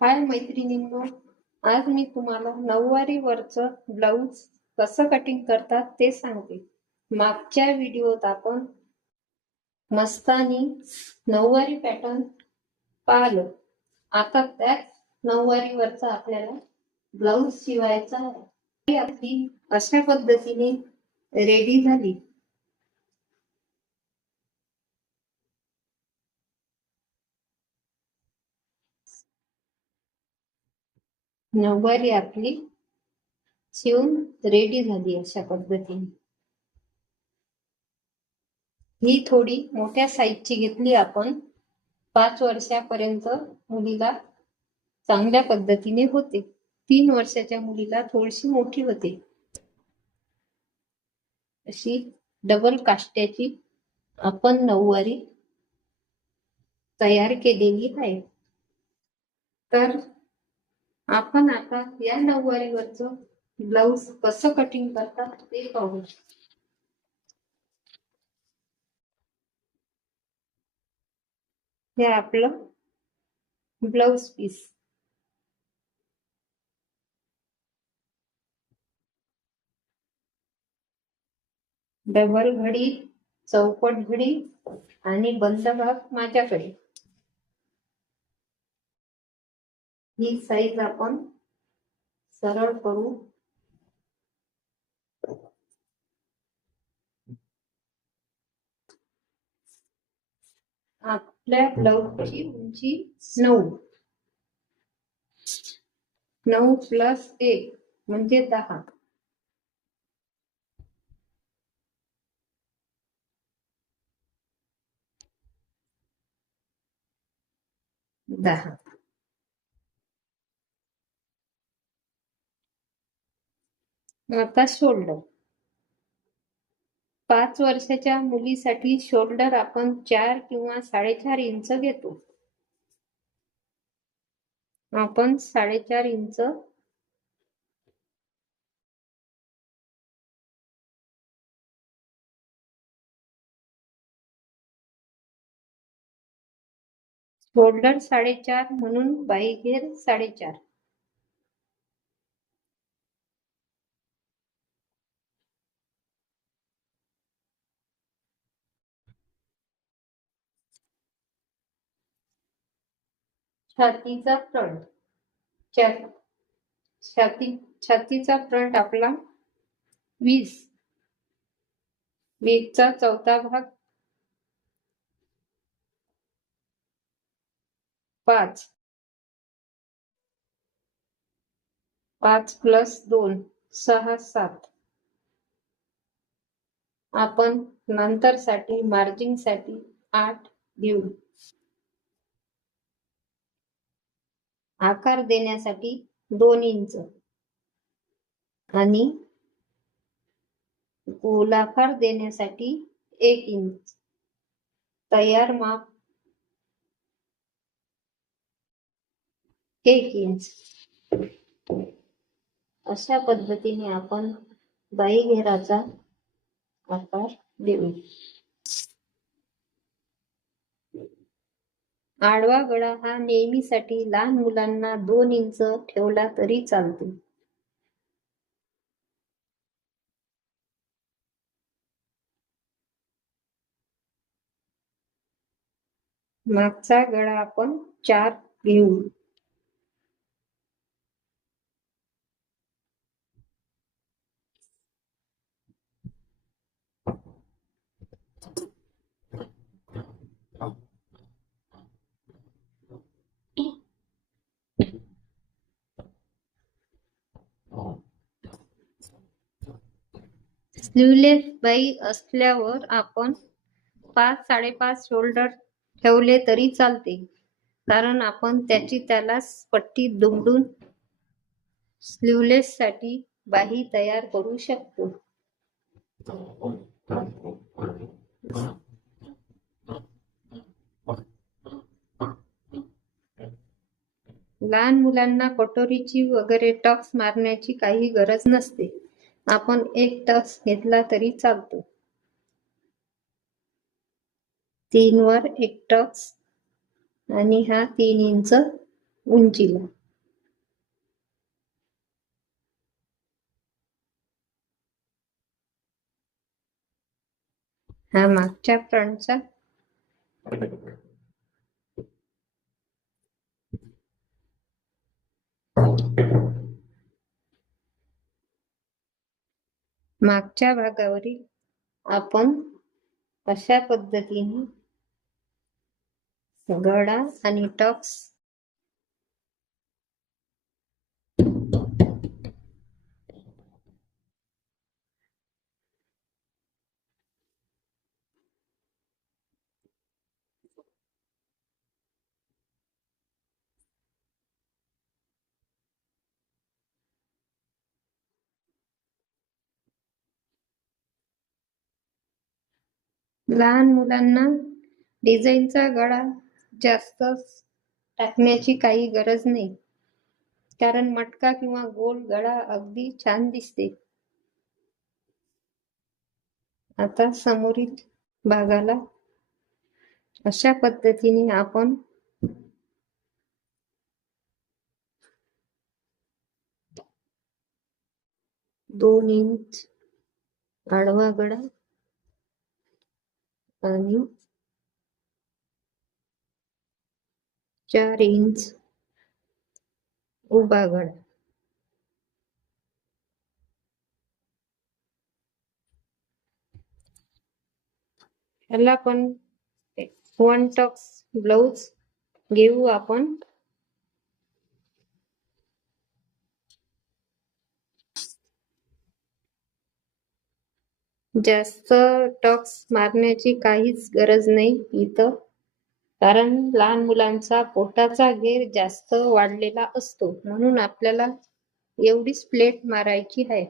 हाय मैत्रिणींनो आज मी तुम्हाला नऊवारी वरचं ब्लाऊज कसं कटिंग करतात ते सांगते. मागच्या व्हिडिओत आपण मस्तानी नऊवारी पॅटर्न पाहिलं. आता त्याच नऊवारी वरचा आपल्याला ब्लाऊज शिवायचा आहे. आपली अशा पद्धतीने रेडी झाली. नऊवारी आपली शिवून रेडी झाली अशा पद्धतीने. ही थोडी मोठ्या साईजची घेतली आपण. पाच वर्षापर्यंत मुलीला चांगल्या पद्धतीने होते. तीन वर्षाच्या मुलीला थोडीशी मोठी होते. अशी डबल काष्ट्याची आपण नऊवारी तयार केलेली आहे. तर आपण आता या नऊवारीवरच ब्लाऊज कसं कटिंग करतात ते पाहू. हे आपलं ब्लाऊज पीस डबल घडी चौपट घडी आणि बंद भाग माझ्याकडे. ही साईज आपण सरळ करू आपल्या ब्लाऊजची उंची नऊ नऊ प्लस एक म्हणजे दहा. दहा. आता शोल्डर. पाच वर्षाच्या मुलीसाठी शोल्डर आपण चार किंवा साडेचार इंच घेतो. आपण साडेचार इंच शोल्डर साडेचार म्हणून बाई घेर साडेचार. छातीचा फ्रंट. छाती छातीचा फ्रंट आपला वीस. वीसचा चौथा भाग पाच. पाच प्लस दोन सहा सात. आपण नंतरसाठी मार्जिंगसाठी आठ घेऊ. आकार देण्यासाठी दोन इंच. आणि गोलाकार देण्यासाठी एक इंच. तयार माप एक इंच. अशा पद्धतीने आपण बाई घेराचा आकार देऊ. आडवा गळा हा नेहमीसाठी लहान मुलांना दोन इंच ठेवला तरी चालतो. मागचा गळा आपण चार घेऊ. स्लीवलेस बाई असल्यावर आपण पाच साडेपाच शोल्डर ठेवले तरी चालते. कारण आपण त्याची त्याला पट्टी दुमडून स्लीवलेस साठी बाही तयार करू शकतो. लहान मुलांना कटोरीची वगैरे टक्स मारण्याची काही गरज नसते. आपण एक तास घेतला तरी चालतो. तीन वर एक टक्स आणि हा तीन इंच उंचीला. हा मागच्या फ्रंटचा मागच्या भागावरील आपण अशा पद्धतीने गडा आणि टक्स लहान मुलांना डिझाईनचा गळा जास्त टाकण्याची काही गरज नाही. कारण मटका किंवा गोल गळा अगदी छान दिसते. आता समोरील भागाला अशा पद्धतीने आपण दोन इंच आडवा गळा आणि चार इंच उभा गळा ह्याला पण वन टक्स ब्लाउज घेऊ आपण. जास्त टक्स मारण्याची काहीच गरज नाही इथं. कारण लहान मुलांचा पोटाचा घेर जास्त वाढलेला असतो. म्हणून आपल्याला एवढीच प्लेट मारायची आहे.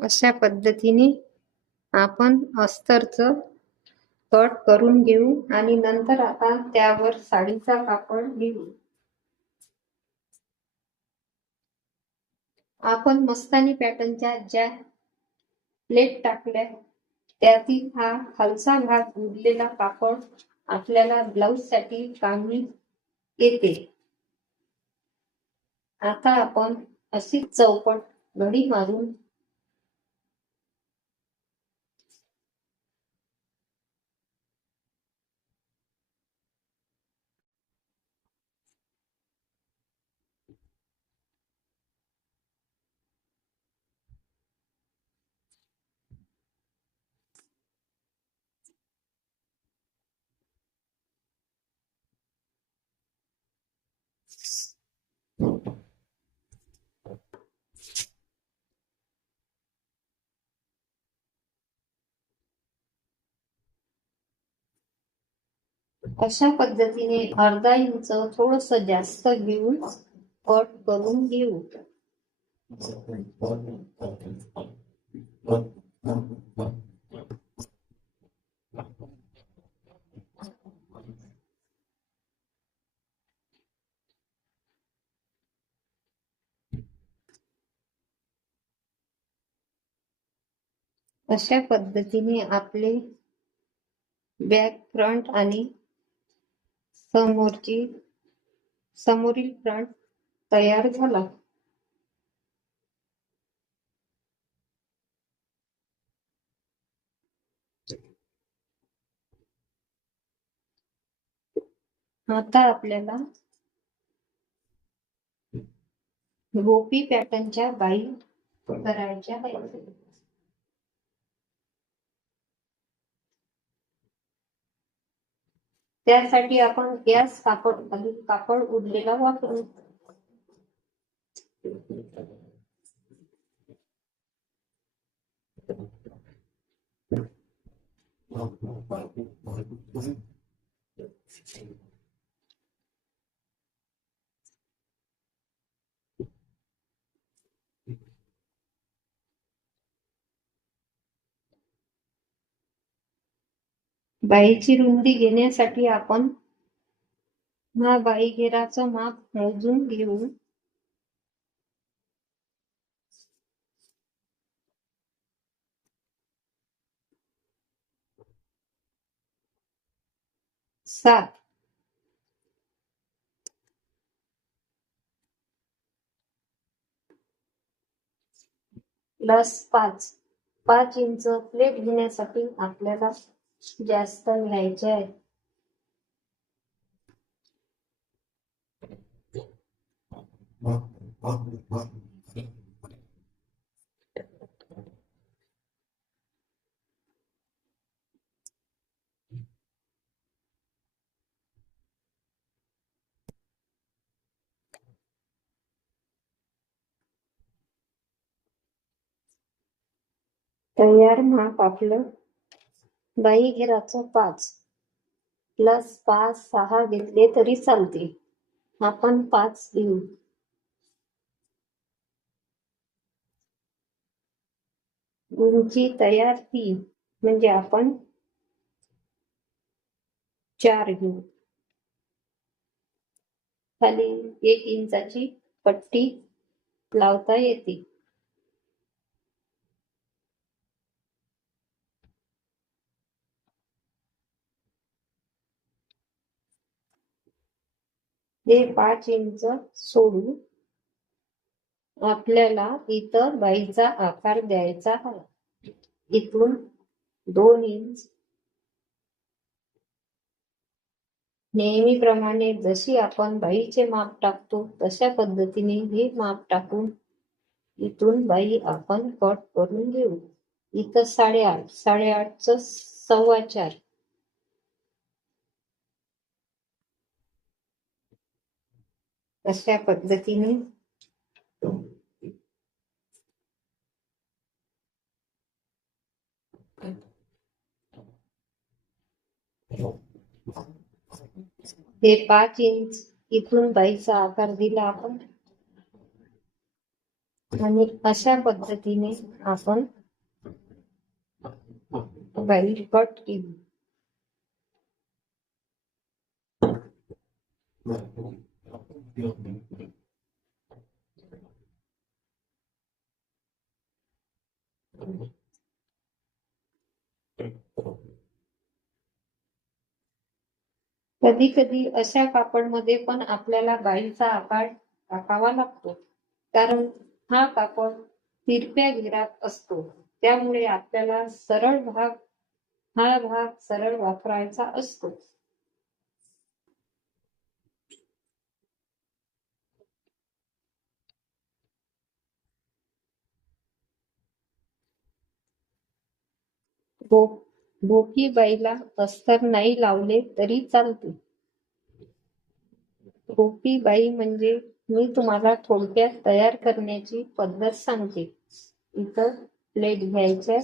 अशा पद्धतीने आपण अस्तरचं कट करून घेऊ आणि नंतर आता त्यावर साडीचा कापड घेऊ. आपण मस्तानी पॅटर्नच्या ज्या प्लेट टाकल्या त्यातील हा खालचा भाग उरलेला कापड आपल्याला ब्लाउजसाठी कामी येते. आता आपण अशी चौपट घडी मारून अशा पद्धतीने अर्धा इंच थोडस जास्त घेऊन कट करून घेऊ. अशा पद्धतीने आपले बॅक फ्रंट आणि समोरची समोरील प्लांट तयार झाला. आता आपल्याला गोपी पॅटर्नच्या बाई करायच्या आहेत. त्यासाठी आपण गॅस कापड अजून कापड उरलेला वापरू. बाईची रुंदी घेण्यासाठी आपण हा बाई घेराचं माप मोजून घेऊ. सात. प्लस पाच. पाच इंच प्लेट घेण्यासाठी आपल्याला जास्त घ्यायचे आहे तयार माप आपलं. बाई घेराचं पाच. प्लस पाच सहा घेतले तरी चालते. आपण पाच घेऊ. उंची तयार तीन. म्हणजे आपण चार घेऊ. खाली एक इंचाची पट्टी लावता येते. हे पाच इंच सोडून आपल्याला इथं बाईचा आकार द्यायचा आहे. इथून दोन इंच नेहमीप्रमाणे जशी आपण बाईचे माप टाकतो तशा पद्धतीने हे माप टाकून इथून बाई आपण कट करून घेऊ. इथं साडेआठ साडेआठच सव्वा चार. अशा पद्धतीने हे पाच इंच इथून बाईचा आकार दिला आपण. आणि अशा पद्धतीने आपण बाई कट केली. कधी कधी अशा कापडमध्ये पण आपल्याला बाईचा आकार टाकावा लागतो. कारण हा कापड तिरप्या घेरात असतो. त्यामुळे आपल्याला सरळ भाग हा भाग सरळ वापरायचा असतो. भो भोकी बाईला अस्तर नाही लावले तरी चालते. भोकी बाई म्हणजे मी तुम्हाला थोडक्यात तयार करण्याची पद्धत सांगते. इथं प्लेट घ्यायच्या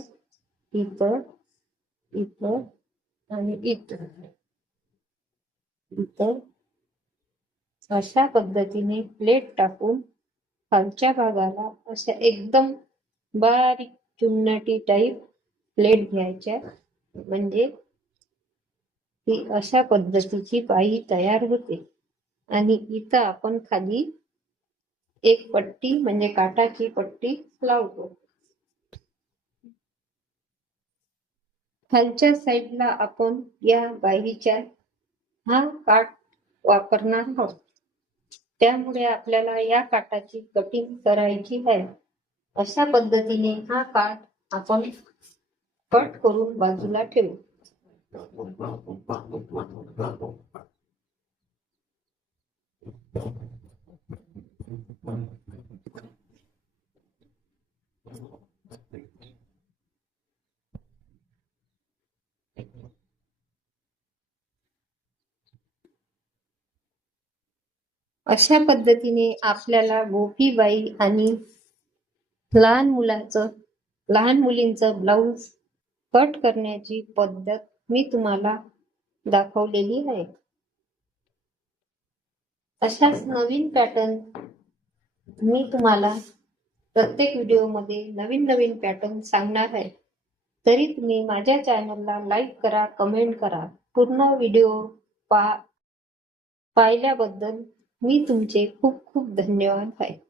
इथं इथं आणि इथं. इथं अशा पद्धतीने प्लेट टाकून खालच्या भागाला अशा एकदम बारीक चुन्नटी टाईप प्लेट घ्यायच्या. म्हणजे ही अशा पद्धतीची बाई तयार होते. आणि इथं आपण खाली एक पट्टी म्हणजे काटाची पट्टी लावतो. खालच्या साईडला आपण या बाईच्या हा काट वापरणार आहोत. त्यामुळे आपल्याला या काटाची कटिंग करायची आहे. अशा पद्धतीने हा काट आपण कट करून बाजूला ठेवू. अशा पद्धतीने आपल्याला गोपीबाई आणि लहान मुलाचं लहान मुलींचं ब्लाऊज कट करण्याची पद्धत मी तुम्हाला दाखवलेली आहे. अशाच नवीन पॅटर्न मी तुम्हाला प्रत्येक व्हिडिओमध्ये नवीन नवीन पॅटर्न सांगणार आहे. तरी तुम्ही माझ्या चॅनलला लाईक करा कमेंट करा. पूर्ण व्हिडिओ पा पाहिल्याबद्दल मी तुमचे खूप खूप धन्यवाद आहे.